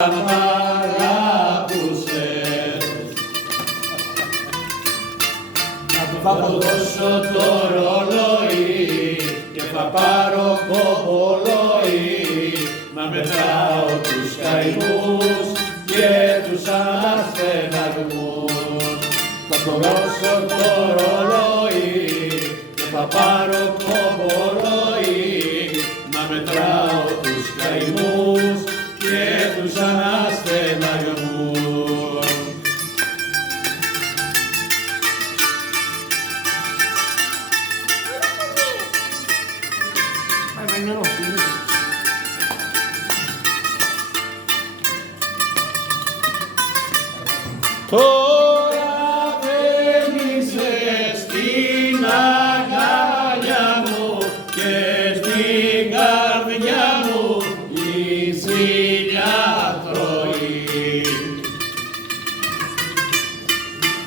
Μ' αγάπησες. Θα του δώσω το ρολόι και θα πάρω κομπολόι να μετράω τους καημούς και τους αναστεναγμούς. Θα του δώσω το ρολόι και θα πάρω κομπολόι να μετράω τους καημούς και τους αναστεναγμούς. Τώρα μπαίνεις στην αγκαλιά μου και στην καρδιά μου η ζήλια τρώει.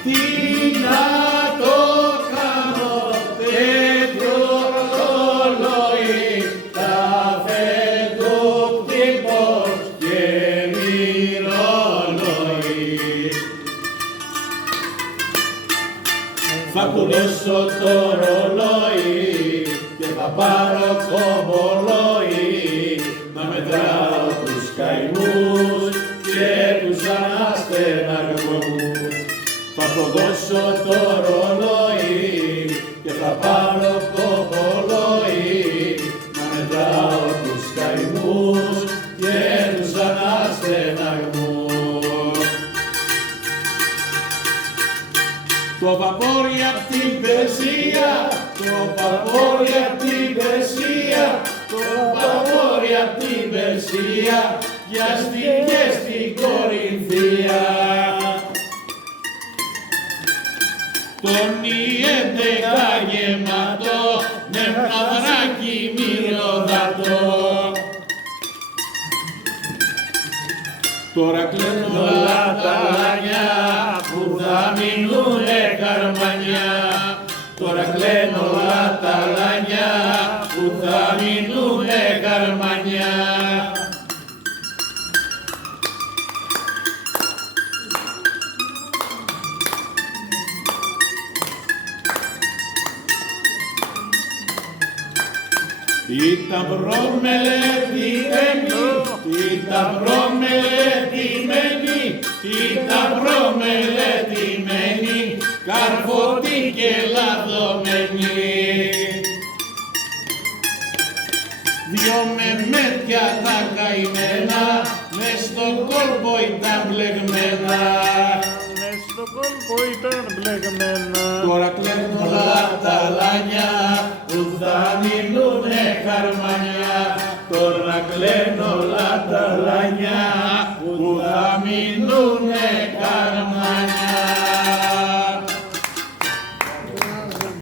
Τι να το κάνω τέτοιο ρολόι, κάθε του κτύπος και μυρολόι. Θα κουνήσω το ρολόι και θα πάρω κομπολόι να μετράω τους καημούς και τους αναστεναγμούς. Θα το δώσω το ρολόι και θα πάρω κομπολόι να μετράω τους καημούς και τους αναστεναγμούς. Το βαπόρι απ' την Περσία, το βαπόρι απ' την Περσία, το βαπόρι απ' την Περσία, για και στην Κορινθία. Τον ιέντεκα γεμάτο, με μαυράκι μυρωδάτο. Τώρα κλαίνουν όλα τα λάνια που θα μείνουνε καρμανιά. Τώρα κλαίνουν όλα τα λάνια που θα μείνουνε καρμανιά. Ήταν προμελετημένη, ήταν προμελετημένη, ήταν προμελετημένη, καρφωτή και λαδωμένη. Δυο μεμέτια τα καημένα, μες στον κόλπο ήταν μπλεγμένα. Μες στον κόλπο ήταν μπλεγμένα. Τώρα κλαίνουν όλα τα λάνια που θα μείνουνε καρμανιά. Τώρα κλαίνουν όλα τα λάνια που θα μείνουνε